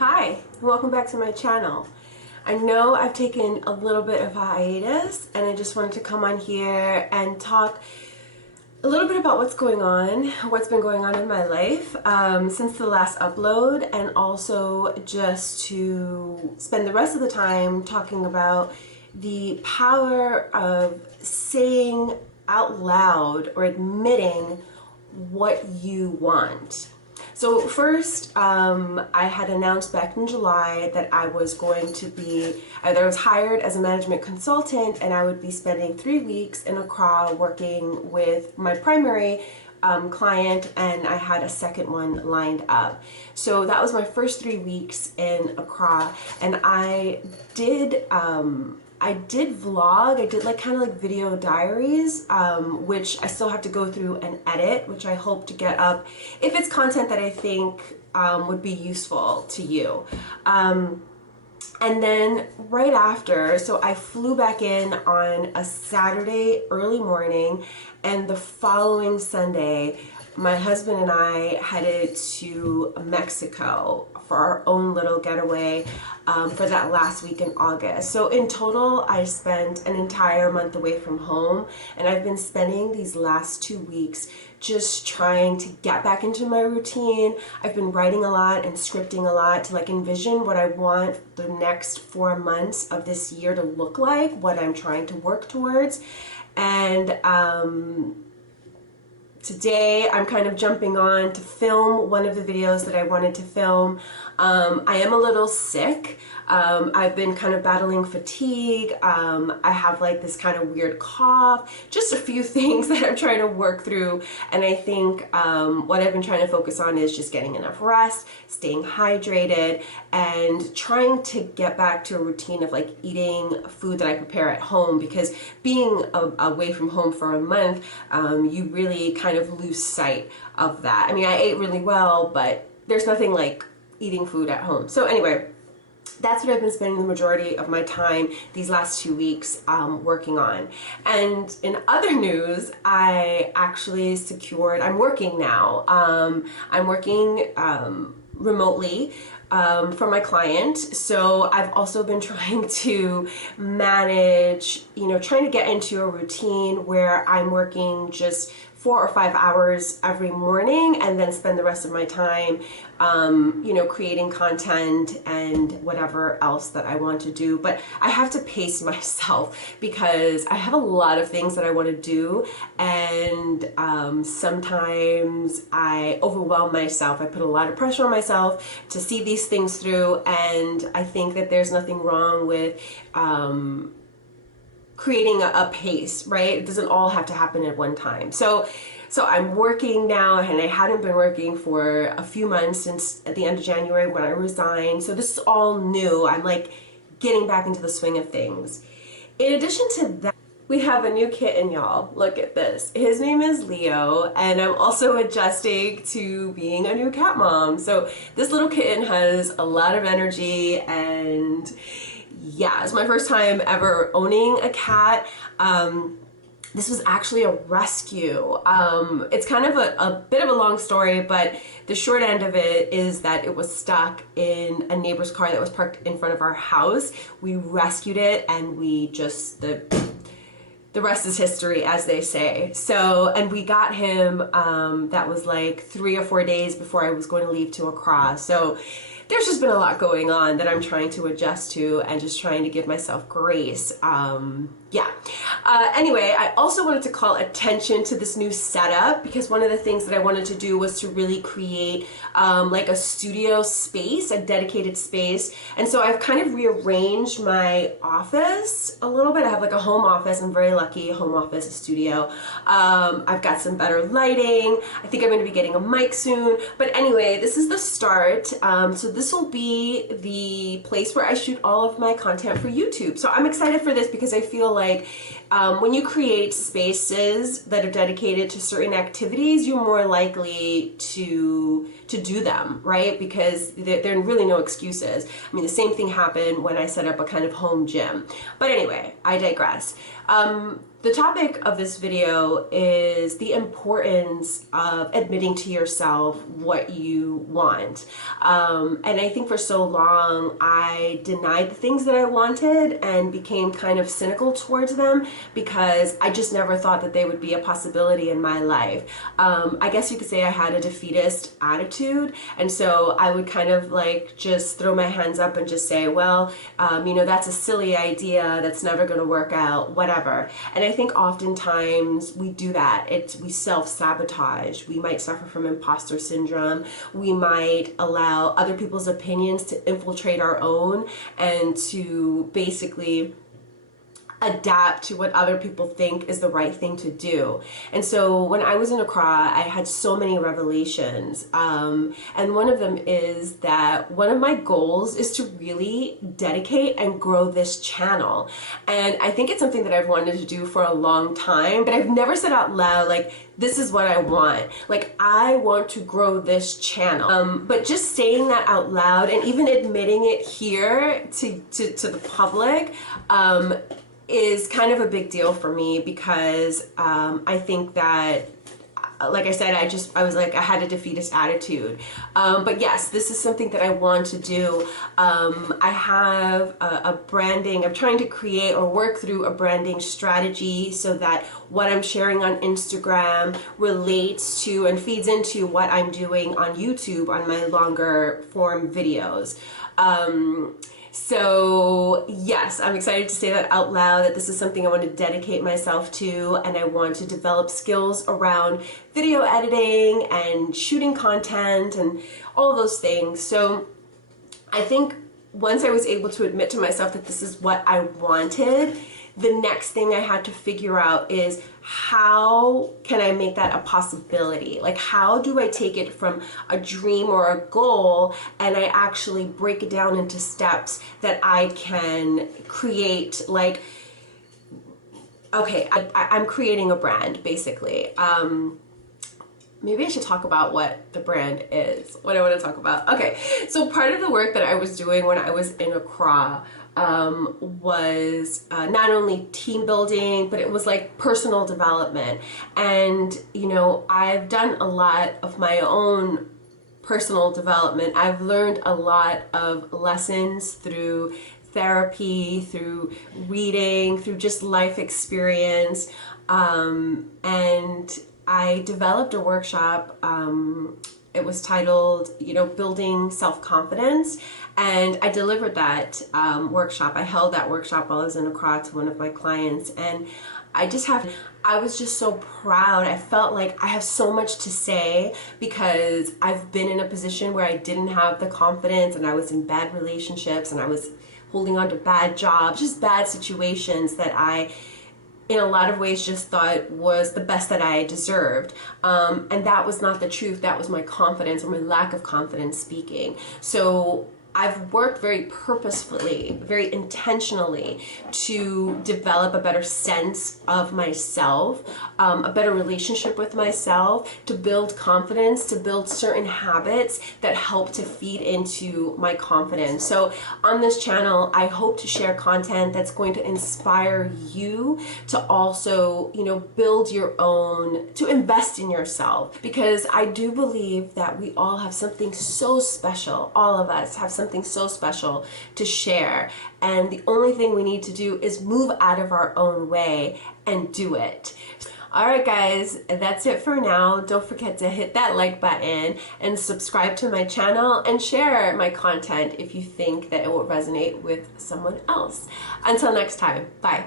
Hi, welcome back to my channel. I know I've taken a little bit of a hiatus and I just wanted to come on here and talk a little bit about what's been going on in my life since the last upload, and also just to spend the rest of the time talking about the power of saying out loud or admitting what you want. So first, I had announced back in July that I was hired as a management consultant, and I would be spending 3 weeks in Accra working with my primary client, and I had a second one lined up. So that was my first 3 weeks in Accra, and I did vlog. I did kind of video diaries, which I still have to go through and edit, which I hope to get up if it's content that I think would be useful to you. And then right after, so I flew back in on a Saturday early morning, and the following Sunday, my husband and I headed to Mexico for our own little getaway for that last week in August. So in total, I spent an entire month away from home, and I've been spending these last 2 weeks just trying to get back into my routine. I've been writing a lot and scripting a lot to envision what I want the next 4 months of this year to look like, what I'm trying to work towards. And today I'm kind of jumping on to film one of the videos that I wanted to film. I am a little sick. I've been kind of battling fatigue. I have this kind of weird cough, just a few things that I'm trying to work through. And I think what I've been trying to focus on is just getting enough rest, staying hydrated, and trying to get back to a routine of eating food that I prepare at home, because being away from home for a month, you really kind of lose sight of that. I mean, I ate really well, but there's nothing like eating food at home. So anyway, that's what I've been spending the majority of my time these last 2 weeks working on. And in other news, I actually I'm working now. I'm working remotely for my client. So I've also been trying to manage, trying to get into a routine where I'm working just 4 or 5 hours every morning, and then spend the rest of my time, creating content and whatever else that I want to do. But I have to pace myself because I have a lot of things that I want to do, and sometimes I overwhelm myself. I put a lot of pressure on myself to see these things through, and I think that there's nothing wrong with creating a pace, right? It doesn't all have to happen at one time. So I'm working now, and I hadn't been working for a few months since at the end of January when I resigned. So this is all new. I'm getting back into the swing of things. In addition to that, we have a new kitten, y'all. Look at this. His name is Leo, and I'm also adjusting to being a new cat mom. So this little kitten has a lot of energy, and yeah, it's my first time ever owning a cat. This was actually a rescue. It's kind of a bit of a long story, but the short end of it is that it was stuck in a neighbor's car that was parked in front of our house. We rescued it, and the rest is history, as they say. So, and we got him, that was 3 or 4 days before I was going to leave to Accra. So there's just been a lot going on that I'm trying to adjust to, and just trying to give myself grace. Anyway, I also wanted to call attention to this new setup, because one of the things that I wanted to do was to really create a studio space, a dedicated space. And so I've kind of rearranged my office a little bit. I have a home office. I'm very lucky, a home office, a studio. I've got some better lighting. I think I'm going to be getting a mic soon. But anyway, this is the start. So this will be the place where I shoot all of my content for YouTube. So I'm excited for this because I feel when you create spaces that are dedicated to certain activities, you're more likely to do them, right? Because there are really no excuses. I mean, the same thing happened when I set up a kind of home gym. But anyway, I digress. The topic of this video is the importance of admitting to yourself what you want. And I think for so long I denied the things that I wanted and became kind of cynical towards them because I just never thought that they would be a possibility in my life. I guess you could say I had a defeatist attitude, and so I would kind of like just throw my hands up and just say, well, you know, that's a silly idea, that's never going to work out, whatever. And I think oftentimes we do that. We self-sabotage. We might suffer from imposter syndrome. We might allow other people's opinions to infiltrate our own and to basically adapt to what other people think is the right thing to do. And so when I was in Accra, I had so many revelations. And one of them is that one of my goals is to really dedicate and grow this channel. And I think it's something that I've wanted to do for a long time, but I've never said out loud, like, this is what I want. Like, I want to grow this channel. But just saying that out loud and even admitting it here to the public, is kind of a big deal for me because I think that, like I said, I was like, I had a defeatist attitude. But yes, this is something that I want to do. I have a branding, I'm trying to create or work through a branding strategy so that what I'm sharing on Instagram relates to and feeds into what I'm doing on YouTube on my longer form videos. So yes, I'm excited to say that out loud, that this is something I want to dedicate myself to, and I want to develop skills around video editing and shooting content and all those things. So I think once I was able to admit to myself that this is what I wanted, the next thing I had to figure out is how can I make that a possibility? Like, how do I take it from a dream or a goal and I actually break it down into steps that I can create? Like, okay, I'm creating a brand basically. Maybe I should talk about what the brand is, what I want to talk about. Okay, so part of the work that I was doing when I was in Accra was not only team building, but it was like personal development. And, you know, I've done a lot of my own personal development. I've learned a lot of lessons through therapy, through reading, through just life experience. And I developed a workshop. It was titled, you know, Building Self-Confidence, and I delivered that workshop. I held that workshop while I was in Accra to one of my clients, and I was just so proud. I felt like I have so much to say because I've been in a position where I didn't have the confidence, and I was in bad relationships, and I was holding on to bad jobs, just bad situations that I, in a lot of ways, just thought was the best that I deserved. And that was not the truth. That was my confidence or my lack of confidence speaking. So I've worked very purposefully, very intentionally to develop a better sense of myself, a better relationship with myself, to build confidence, to build certain habits that help to feed into my confidence. So on this channel, I hope to share content that's going to inspire you to also, you know, build your own, to invest in yourself, because I do believe that we all have something so special. All of us have something so special to share, and the only thing we need to do is move out of our own way and do it. Alright guys, that's it for now. Don't forget to hit that like button and subscribe to my channel and share my content if you think that it will resonate with someone else. Until next time, bye.